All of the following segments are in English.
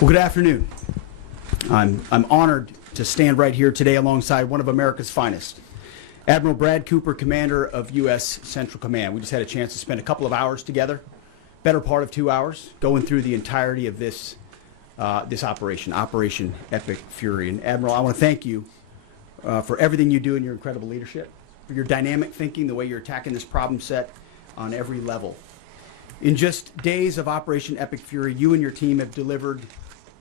Well, good afternoon. I'm honored to stand right here today alongside one of America's finest, Admiral Brad Cooper, Commander of U.S. Central Command. We just had a chance to spend a couple of hours together, better part of 2 hours, going through the entirety of this operation, Operation Epic Fury. And Admiral, I want to thank you for everything you do and your incredible leadership, for your dynamic thinking, the way you're attacking this problem set on every level. In just days of Operation Epic Fury, you and your team have delivered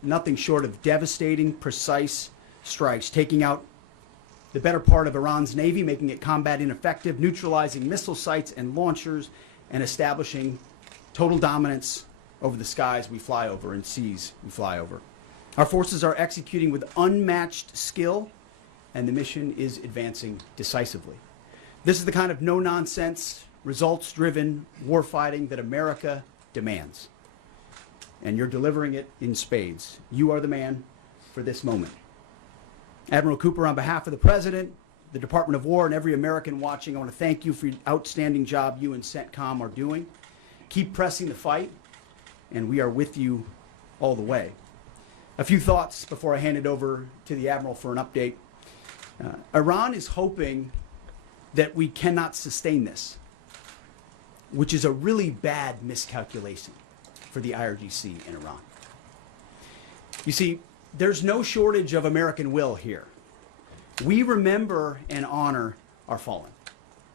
nothing short of devastating, precise strikes, taking out the better part of Iran's Navy, making it combat ineffective, neutralizing missile sites and launchers, and establishing total dominance over the skies we fly over and seas we fly over. Our forces are executing with unmatched skill, and the mission is advancing decisively. This is the kind of no-nonsense, results-driven warfighting that America demands. And you're delivering it in spades. You are the man for this moment. Admiral Cooper, on behalf of the President, the Department of War, and every American watching, I want to thank you for the outstanding job you and CENTCOM are doing. Keep pressing the fight, and we are with you all the way. A few thoughts before I hand it over to the Admiral for an update. Iran is hoping that we cannot sustain this, which is a really bad miscalculation for the IRGC in Iran. You see, there's no shortage of American will here. We remember and honor our fallen,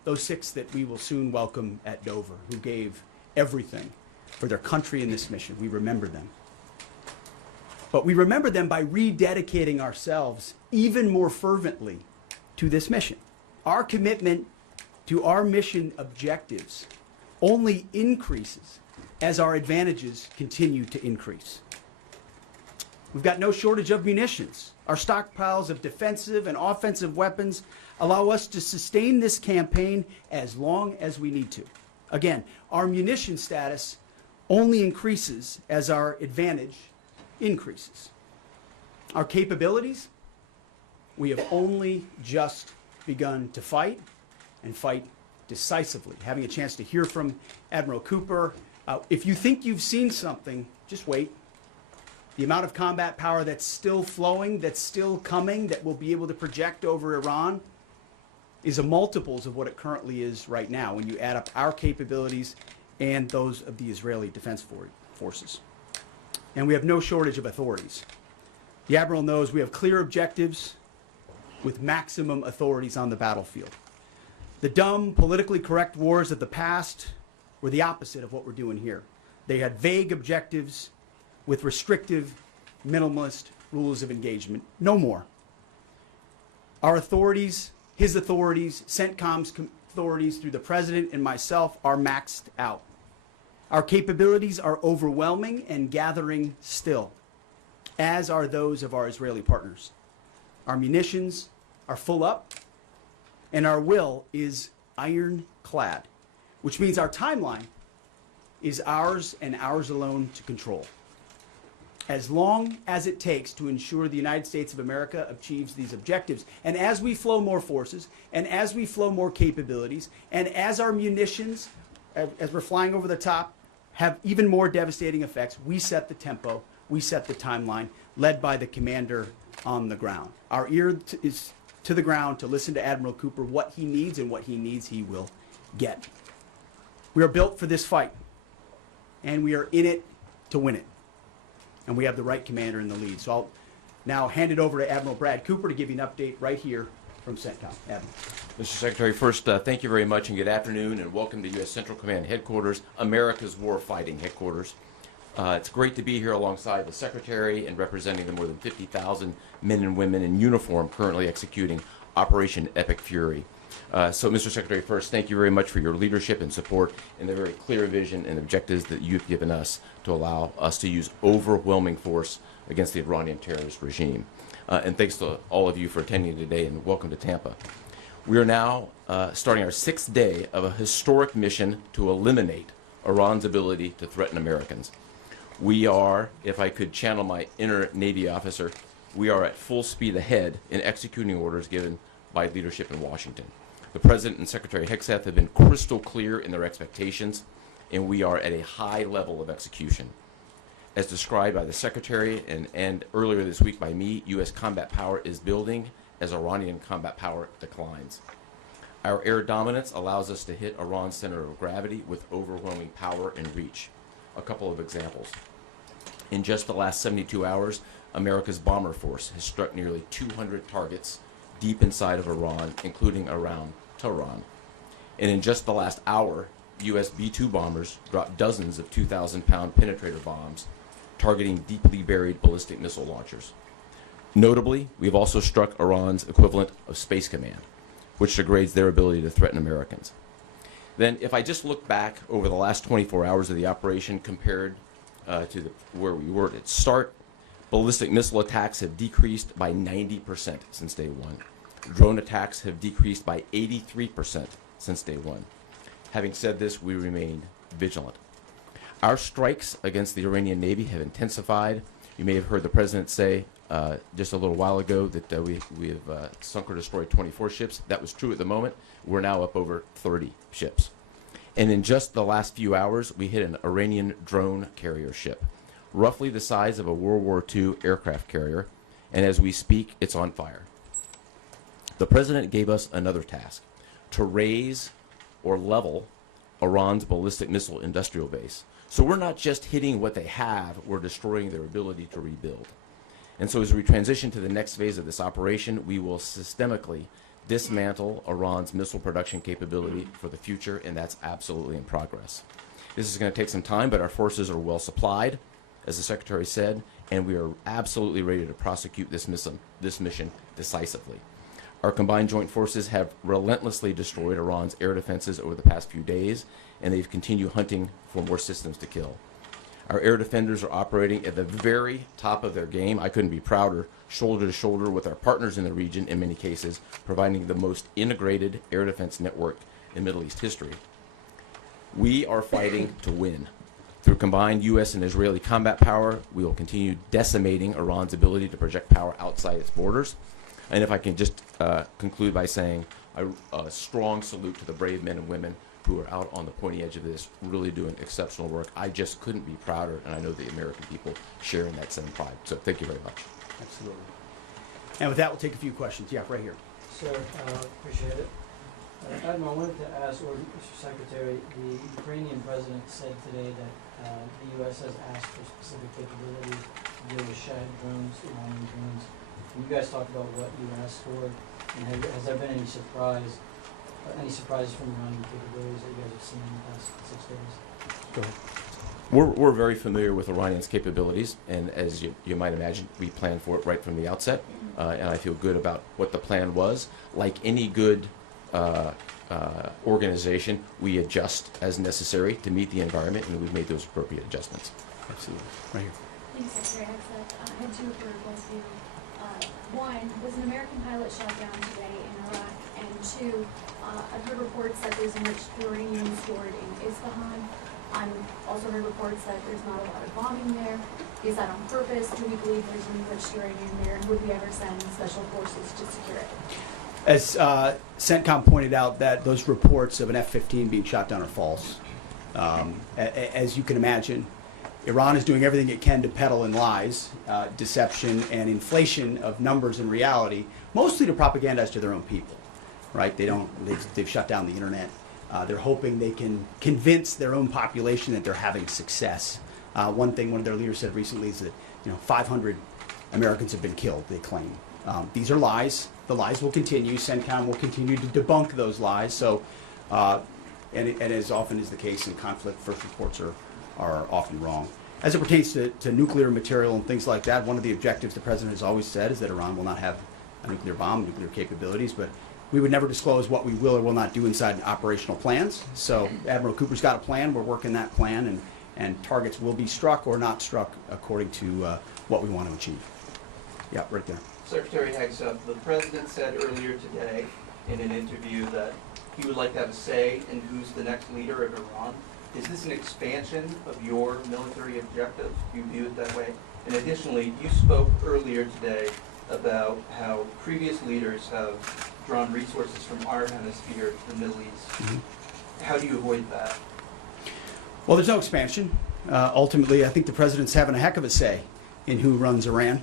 those 6 that we will soon welcome at Dover, who gave everything for their country in this mission. We remember them. But we remember them by rededicating ourselves even more fervently to this mission. Our commitment to our mission objectives only increases as our advantages continue to increase. We've got no shortage of munitions. Our stockpiles of defensive and offensive weapons allow us to sustain this campaign as long as we need to. Again, our munition status only increases as our advantage increases. Our capabilities, we have only just begun to fight, and fight decisively. Having a chance to hear from Admiral Cooper. If you think you've seen something, just wait. The amount of combat power that's still flowing, that's still coming, that we'll be able to project over Iran is a multiples of what it currently is right now when you add up our capabilities and those of the Israeli Defense Forces. And we have no shortage of authorities. The Admiral knows we have clear objectives with maximum authorities on the battlefield. The dumb, politically correct wars of the past were the opposite of what we're doing here. They had vague objectives with restrictive, minimalist rules of engagement. No more. Our authorities, his authorities, CENTCOM's authorities through the President and myself are maxed out. Our capabilities are overwhelming and gathering still, as are those of our Israeli partners. Our munitions are full up, and our will is ironclad, which means our timeline is ours and ours alone to control. As long as it takes to ensure the United States of America achieves these objectives. And as we flow more forces, and as we flow more capabilities, and as our munitions, as we're flying over the top, have even more devastating effects, we set the tempo, we set the timeline, led by the commander on the ground. Our ear is to the ground to listen to Admiral Cooper. What he needs and what he needs, he will get. We are built for this fight, and we are in it to win it. And we have the right commander in the lead. So I'll now hand it over to Admiral Brad Cooper to give you an update right here from CENTCOM. Admiral. Mr. Secretary, first, thank you very much and good afternoon, and welcome to U.S. Central Command Headquarters, America's Warfighting Headquarters. It's great to be here alongside the Secretary and representing the more than 50,000 men and women in uniform currently executing Operation Epic Fury. So, Mr. Secretary, first, thank you very much for your leadership and support and the very clear vision and objectives that you've given us to allow us to use overwhelming force against the Iranian terrorist regime. And thanks to all of you for attending today, and welcome to Tampa. We are now starting our 6th day of a historic mission to eliminate Iran's ability to threaten Americans. We are, if I could channel my inner Navy officer, we are at full speed ahead in executing orders given by leadership in Washington. The President and Secretary Hegseth have been crystal clear in their expectations, and we are at a high level of execution. As described by the Secretary and earlier this week by me, U.S. combat power is building as Iranian combat power declines. Our air dominance allows us to hit Iran's center of gravity with overwhelming power and reach. A couple of examples. In just the last 72 hours, America's bomber force has struck nearly 200 targets deep inside of Iran, including around Tehran. And in just the last hour, U.S. B-2 bombers dropped dozens of 2,000-pound penetrator bombs targeting deeply buried ballistic missile launchers. Notably, we've also struck Iran's equivalent of Space Command, which degrades their ability to threaten Americans. Then, if I just look back over the last 24 hours of the operation compared to where we were at start, ballistic missile attacks have decreased by 90% since day one. Drone attacks have decreased by 83% since day one. Having said this, we remain vigilant. Our strikes against the Iranian Navy have intensified. You may have heard the President say just a little while ago that we have sunk or destroyed 24 ships. That was true at the moment. We're now up over 30 ships. And in just the last few hours, we hit an Iranian drone carrier ship, roughly the size of a World War II aircraft carrier, and as we speak, it's on fire. The President gave us another task, to raise or level Iran's ballistic missile industrial base. So we're not just hitting what they have, we're destroying their ability to rebuild. And so as we transition to the next phase of this operation, we will systemically dismantle Iran's missile production capability for the future, and that's absolutely in progress. This is going to take some time, but our forces are well supplied, as the Secretary said, and we are absolutely ready to prosecute this mission decisively. Our combined joint forces have relentlessly destroyed Iran's air defenses over the past few days, and they've continued hunting for more systems to kill. Our air defenders are operating at the very top of their game. I couldn't be prouder, shoulder to shoulder with our partners in the region in many cases, providing the most integrated air defense network in Middle East history. We are fighting to win. Through combined U.S. and Israeli combat power, we will continue decimating Iran's ability to project power outside its borders. And if I can just conclude by saying a strong salute to the brave men and women who are out on the pointy edge of this, really doing exceptional work. I just couldn't be prouder, and I know the American people share in that same pride. So thank you very much. Absolutely. And with that, we'll take a few questions. Yeah, right here. Sir, appreciate it. Admiral, I wanted to ask, or Mr. Secretary, the Ukrainian president said today that the U.S. has asked for specific capabilities to deal with Shad drones, Iranian drones. And you guys talked about what you asked for, and has there been any surprises from Iranian capabilities that you guys have seen in the past 6 days? Go ahead. We're very familiar with Iranian's capabilities, and as you might imagine, we planned for it right from the outset, and I feel good about what the plan was. Like any good organization, we adjust as necessary to meet the environment, and we've made those appropriate adjustants. Absolutely. Right here. Thanks, Secretary Hegseth. I had two for both of you. One, was an American pilot shot down today in Iraq? And two, I've heard reports that there's enriched uranium stored in Isfahan. I've also heard reports that there's not a lot of bombing there. Is that on purpose? Do we believe there's enriched uranium there? And would we ever send special forces to secure it? As CENTCOM pointed out, that those reports of an F-15 being shot down are false. As you can imagine, Iran is doing everything it can to peddle in lies, deception, and inflation of numbers and reality, mostly to propagandize to their own people, right? They've shut down the internet. They're hoping they can convince their own population that they're having success. One thing one of their leaders said recently is that 500 Americans have been killed, they claim. These are lies. The lies will continue. CENTCOM will continue to debunk those lies. So, and as often is the case in conflict, first reports are often wrong. As it pertains to nuclear material and things like that, one of the objectives the President has always said is that Iran will not have a nuclear bomb, nuclear capabilities, but we would never disclose what we will or will not do inside operational plans. So Admiral Cooper's got a plan. We're working that plan, and targets will be struck or not struck according to what we want to achieve. Yeah, right there. Secretary Hegseth, the President said earlier today in an interview that he would like to have a say in who's the next leader of Iran. Is this an expansion of your military objectives? Do you view it that way? And additionally, you spoke earlier today about how previous leaders have drawn resources from our hemisphere to the Middle East. Mm-hmm. How do you avoid that? Well, there's no expansion. Ultimately, I think the president's having a heck of a say in who runs Iran,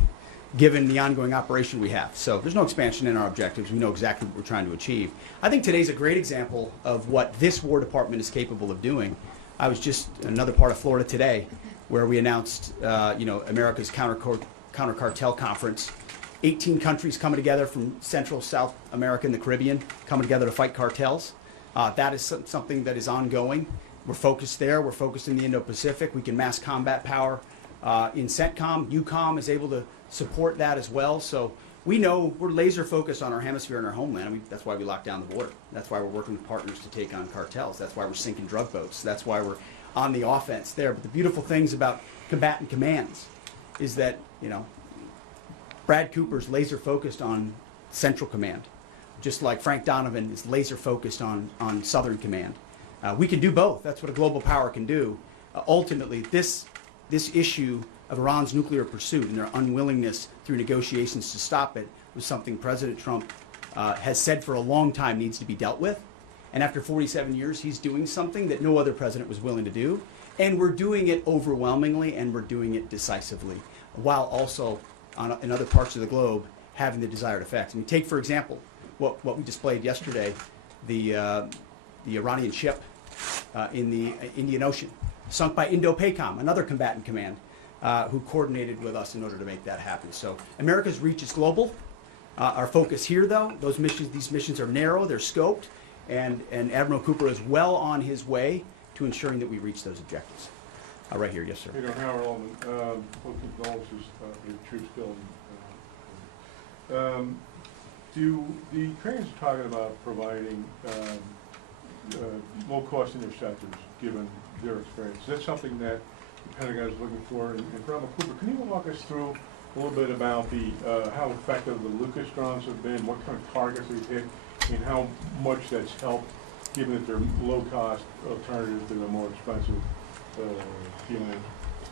given the ongoing operation we have. So there's no expansion in our objectives. We know exactly what we're trying to achieve. I think today's a great example of what this War Department is capable of doing. I was just in another part of Florida today where we announced, America's counter cartel conference. 18 countries coming together from Central, South America, and the Caribbean, coming together to fight cartels. That is something that is ongoing. We're focused there. We're focused in the Indo-Pacific. We can mass combat power in CENTCOM. EUCOM is able to support that as well. So we know we're laser focused on our hemisphere and our homeland. I mean, that's why we locked down the border. That's why we're working with partners to take on cartels. That's why we're sinking drug boats. That's why we're on the offense there. But the beautiful things about combatant commands is that, Brad Cooper's laser focused on Central Command, just like Frank Donovan is laser focused on Southern Command. We can do both. That's what a global power can do. Ultimately, this issue of Iran's nuclear pursuit and their unwillingness through negotiations to stop it was something President Trump has said for a long time needs to be dealt with. And after 47 years, he's doing something that no other president was willing to do. And we're doing it overwhelmingly, and we're doing it decisively, while also in other parts of the globe having the desired effects. I mean, take, for example, what we displayed yesterday, the Iranian ship in the Indian Ocean, sunk by Indo-PACOM, another combatant command, who coordinated with us in order to make that happen. So America's reach is global. Our focus here, though, these missions are narrow, they're scoped, and Admiral Cooper is well on his way to ensuring that we reach those objectives. Right here, yes, sir. Howard Ullman, both condolences for the troops killed. The Ukrainians are talking about providing low-cost interceptors, given their experience. Is that something that the Pentagon is looking for? And Admiral Cooper, can you walk us through a little bit about how effective the Lucas drones have been, what kind of targets they've hit, and how much that's helped, given that they're low-cost alternatives to the more expensive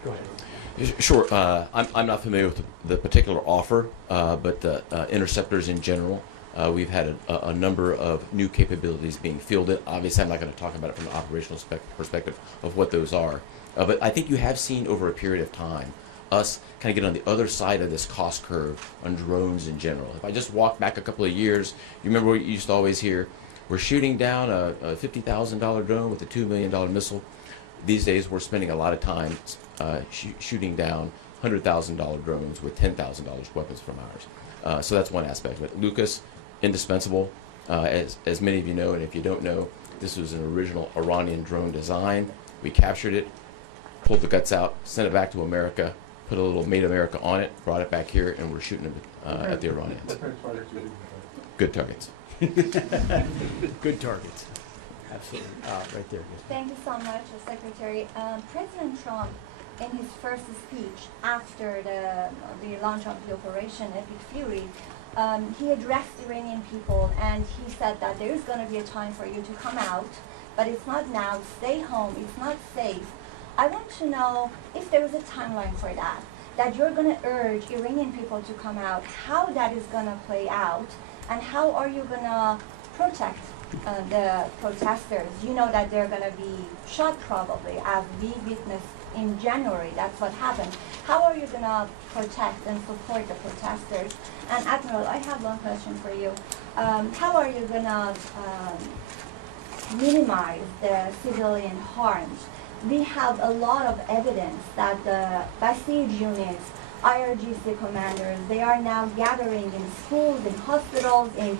Go ahead. Sure. I'm not familiar with the particular offer, but interceptors in general, we've had a number of new capabilities being fielded. Obviously, I'm not going to talk about it from an operational perspective of what those are. But I think you have seen over a period of time us kind of get on the other side of this cost curve on drones in general. If I just walk back a couple of years, you remember what you used to always hear, we're shooting down a $50,000 drone with a $2 million missile. These days, we're spending a lot of time shooting down $100,000 drones with $10,000 weapons from ours. So that's one aspect. But Lucas, indispensable, as many of you know, and if you don't know, this was an original Iranian drone design. We captured it, pulled the guts out, sent it back to America, put a little Made America on it, brought it back here, and we're shooting it at the Iranians. Good targets. Good targets. Absolutely. Right there. Thank you so much, Secretary. President Trump, in his first speech after the launch of the Operation Epic Fury, he addressed Iranian people and he said that there is going to be a time for you to come out, but it's not now. Stay home. It's not safe. I want to know if there is a timeline for that you're going to urge Iranian people to come out, how that is going to play out, and how are you going to protect the protesters. You know that they're going to be shot probably, as we witnessed in January. That's what happened. How are you going to protect and support the protesters? And Admiral, I have one question for you. How are you going to minimize the civilian harms? We have a lot of evidence that the Basij units, IRGC commanders, they are now gathering in schools, in hospitals, in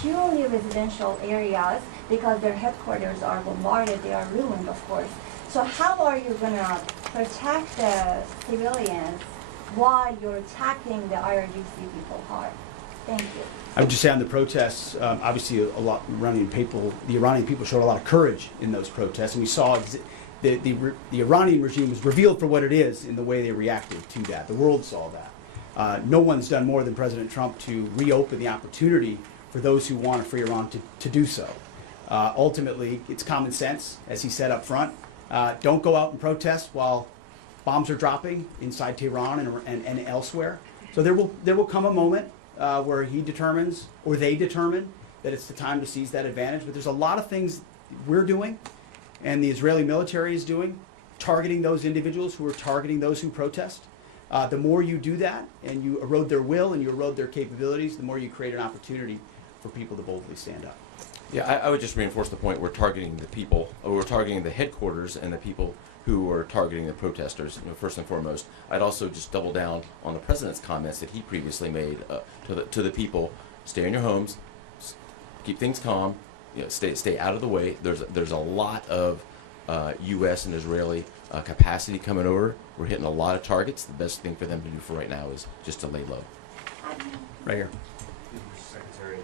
purely residential areas because their headquarters are bombarded, they are ruined, of course. So how are you going to protect the civilians while you're attacking the IRGC people hard? Thank you. I would just say on the protests, obviously the Iranian people showed a lot of courage in those protests, and we saw the Iranian regime was revealed for what it is in the way they reacted to that. The world saw that. No one's done more than President Trump to reopen the opportunity for those who want a free Iran to do so. Ultimately, it's common sense, as he said up front. Don't go out and protest while bombs are dropping inside Tehran and elsewhere. So there will come a moment where he determines, or they determine, that it's the time to seize that advantage. But there's a lot of things we're doing and the Israeli military is doing targeting those individuals who are targeting those who protest. The more you do that and you erode their will and you erode their capabilities, the more you create an opportunity for people to boldly stand up. Yeah, I would just reinforce the point, we're targeting the people, or we're targeting the headquarters and the people who are targeting the protesters, first and foremost. I'd also just double down on the president's comments that he previously made to the people. Stay in your homes, keep things calm, stay out of the way. There's a lot of U.S. and Israeli capacity coming over. We're hitting a lot of targets. The best thing for them to do for right now is just to lay low. Right here. Secretary,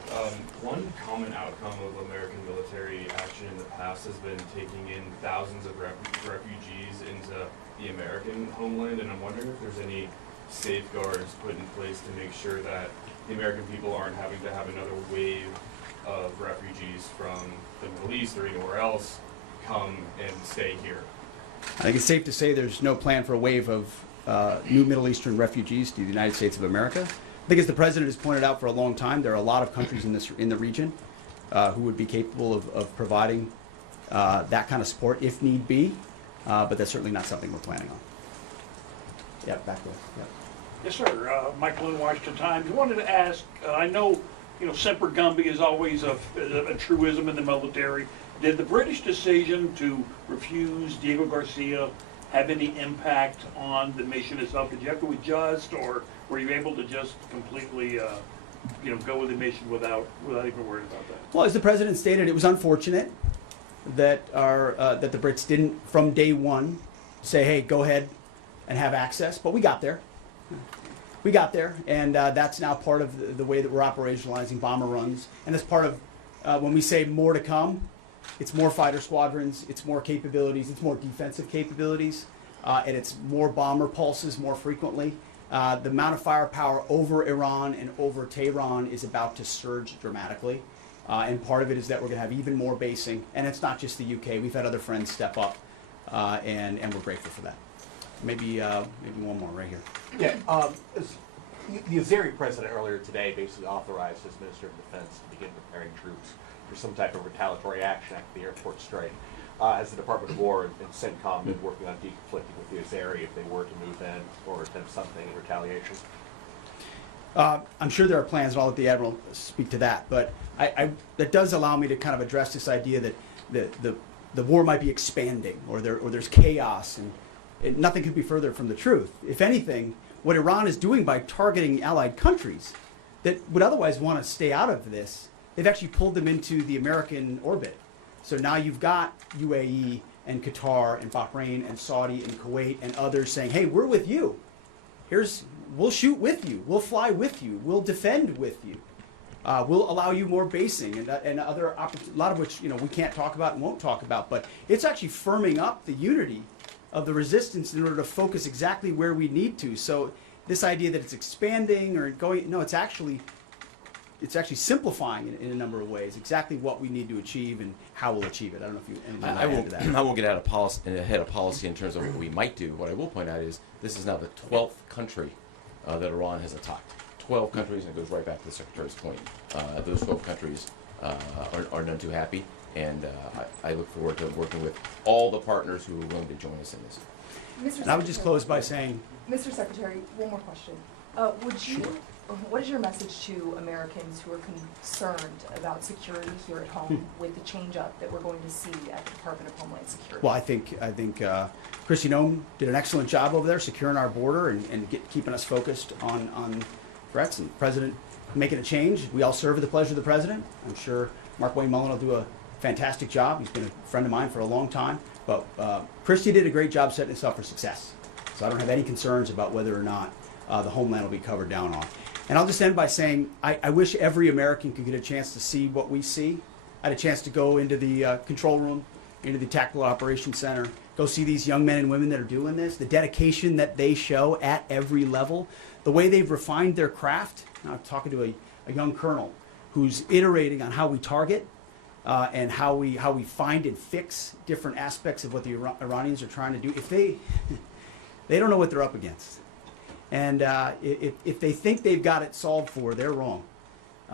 one common outcome of American military action in the past has been taking in thousands of refugees into the American homeland, and I'm wondering if there's any safeguards put in place to make sure that the American people aren't having to have another wave of refugees from the Middle East or anywhere else come and stay here. I think it's safe to say there's no plan for a wave of new Middle Eastern refugees to the United States of America. I think as the president has pointed out for a long time, there are a lot of countries in the region who would be capable of providing that kind of support if need be, but that's certainly not something we're planning on. Yeah, back there. Yeah. Yes, sir. Michael in Washington Times. I wanted to ask, I know, Semper Gumby is always a truism in the military. Did the British decision to refuse Diego Garcia have any impact on the mission itself? Did you have to adjust, or were you able to just completely, go with the mission without even worrying about that? Well, as the president stated, it was unfortunate that that the Brits didn't, from day one, say, "Hey, go ahead and have access." But we got there. We got there, and that's now part of the way that we're operationalizing bomber runs. And as part of when we say more to come, it's more fighter squadrons, it's more capabilities, it's more defensive capabilities, and it's more bomber pulses more frequently. The amount of firepower over Iran and over Tehran is about to surge dramatically. And part of it is that we're going to have even more basing. And it's not just the UK. We've had other friends step up, and we're grateful for that. Maybe one more right here. Yeah, the Azeri president earlier today basically authorized his Minister of Defense to begin preparing troops for some type of retaliatory action after the airport strike. As the Department of War and CENTCOM been working on deconflicting with the Azeri if they were to move in or attempt something in retaliation? I'm sure there are plans, and I'll let the Admiral speak to that. But that does allow me to kind of address this idea that the war might be expanding, or there's chaos, and nothing could be further from the truth. If anything, what Iran is doing by targeting allied countries that would otherwise want to stay out of this, they've actually pulled them into the American orbit. So now you've got UAE and Qatar and Bahrain and Saudi and Kuwait and others saying, "Hey, we're with you. We'll shoot with you. We'll fly with you. We'll defend with you. We'll allow you more basing," and other a lot of which we can't talk about and won't talk about. But it's actually firming up the unity of the resistance in order to focus exactly where we need to. So this idea that it's expanding or going, no, it's actually simplifying in a number of ways exactly what we need to achieve and how we'll achieve it. I don't know if you anything I to add to that. won't get ahead of policy in terms of what we might do. What I will point out is this is now the 12th country that Iran has attacked. 12 countries, and it goes right back to the Secretary's point. Those 12 countries are none too happy, and I look forward to working with all the partners who are willing to join us in this. And I would just close by saying, Mr. Secretary, one more question. What is your message to Americans who are concerned about security here at home with the change-up that we're going to see at the Department of Homeland Security? well, I think Christy Nome did an excellent job over there securing our border and keeping us focused on threats, and the President making a change. We all serve at the pleasure of the President. I'm sure Mark Wayne Mullen will do a fantastic job. He's been a friend of mine for a long time. But Christy did a great job setting us up for success. So I don't have any concerns about whether or not the homeland will be covered down on. And I'll just end by saying I wish every American could get a chance to see what we see. I had a chance to go into the control room, into the Tactical Operations Center, go see these young men and women that are doing this, the dedication that they show at every level, the way they've refined their craft. I'm talking to a young colonel who's iterating on how we target and how we find and fix different aspects of what the Iranians are trying to do. If they don't know what they're up against. And if they think they've got it solved for, they're wrong.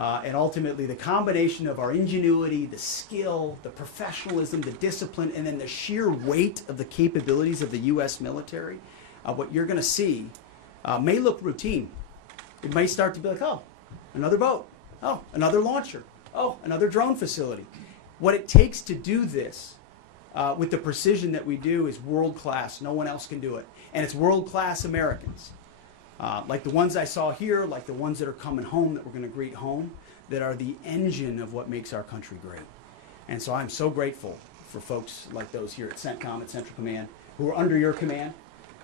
And ultimately, the combination of our ingenuity, the skill, the professionalism, the discipline, and then the sheer weight of the capabilities of the U.S. military, what you're going to see may look routine. It may start to be like, oh, another boat. Oh, another launcher. Oh, another drone facility. What it takes to do this with the precision that we do is world-class. No one else can do it. And it's world-class Americans. Like the ones I saw here, like the ones that are coming home that we're going to greet home, that are the engine of what makes our country great. And so I'm so grateful for folks like those here at CENTCOM, at Central Command, who are under your command.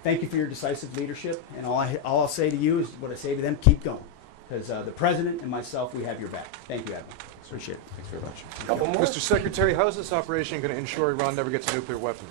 Thank you for your decisive leadership. And all I'll say to you is what I say to them, keep going. Because the President and myself, we have your back. Thank you, Admiral. Appreciate it. Thanks very much. Mr. Secretary, how is this operation going to ensure Iran never gets a nuclear weapon?